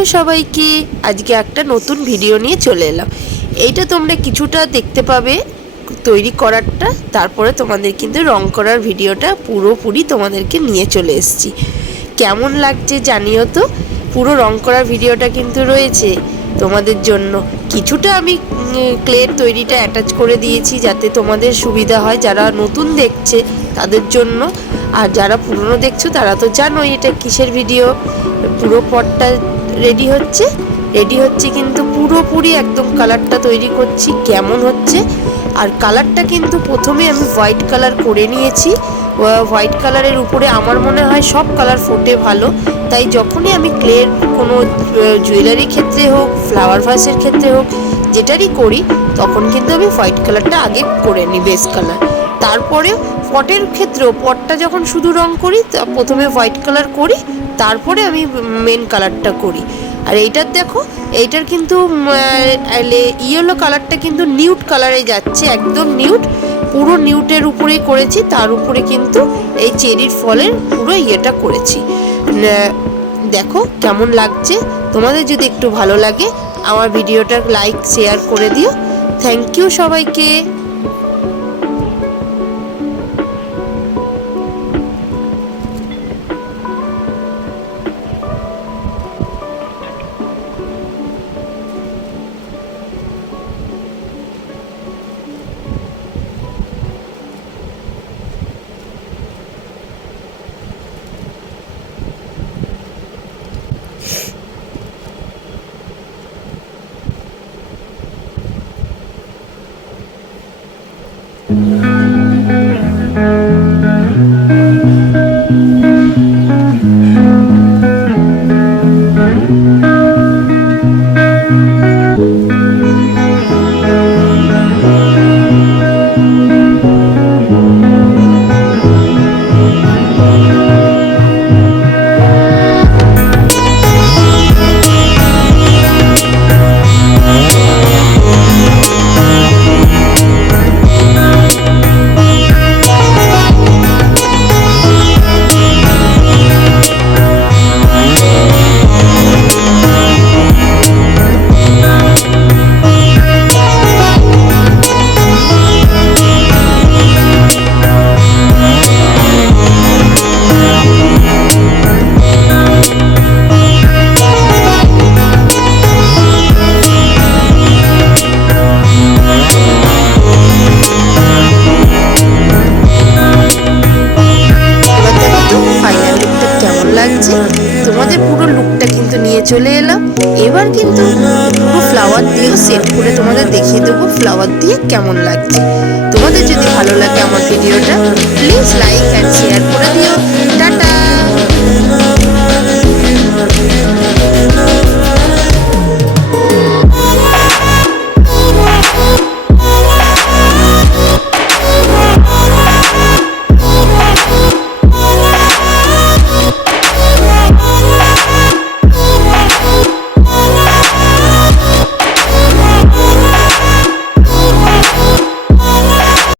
Hello সবাইকে, আজকে একটা নতুন ভিডিও নিয়ে চলে এলাম। এইটা তোমরা কিছুটা দেখতে পাবে তৈরি করারটা, তারপরে তোমাদের কিন্তু রং করার ভিডিওটা পুরোপুরি তোমাদেরকে নিয়ে চলে এসেছি। কেমন লাগছে জানিও তো। পুরো রং করার ভিডিওটা কিন্তু রয়েছে তোমাদের জন্য। কিছুটা আমি ক্লের তৈরিটা অ্যাটাচ করে দিয়েছি যাতে তোমাদের সুবিধা হয়, যারা নতুন দেখছে তাদের জন্য। আর যারা পুরনো দেখছো তারা তো জানোই এটা কিসের ভিডিও। পুরো পটটা রেডি হচ্ছে কিন্তু পুরোপুরি একদম কালারটা তৈরি করছি কেমন হচ্ছে। আর কালারটা কিন্তু প্রথমে আমি হোয়াইট কালার করে নিয়েছি। হোয়াইট কালারের উপরে আমার মনে হয় সব কালার ফোটে ভালো, তাই যখনই আমি ক্লের কোনো জুয়েলারি ক্ষেত্রে হোক, ফ্লাওয়ার ভাসের ক্ষেত্রে হোক, যেটারই করি তখন কিন্তু আমি হোয়াইট কালারটা আগে করে নিই, বেস কালার। তারপরে পটের ক্ষেত্রেও পটটা যখন শুধু রং করি প্রথমে হোয়াইট কালার করি, তারপরে আমি মেন কালারটা করি। আর এইটার দেখো, এইটার কিন্তু ইয়েলো কালারটা কিন্তু নিউট কালারে যাচ্ছে, একদম নিউট, পুরো নিউটের উপরেই করেছি। তার উপরে কিন্তু এই চেরির ফলের পুরো ইয়েটা করেছি। দেখো কেমন লাগছে। তোমাদের যদি একটু ভালো লাগে আমার ভিডিওটা লাইক শেয়ার করে দিও। থ্যাংক ইউ সবাইকে। তোমাদের পুরো লুকটা কিন্তু নিয়ে চলে এলাম। এবার কিন্তু পুরো ফ্লাওয়ার দিয়েও সেট করে তোমাদের দেখিয়ে দেবো ফ্লাওয়ার দিয়ে কেমন লাগছে। তোমাদের যদি ভালো লাগে আমার ভিডিওটা, প্লিজ লাইক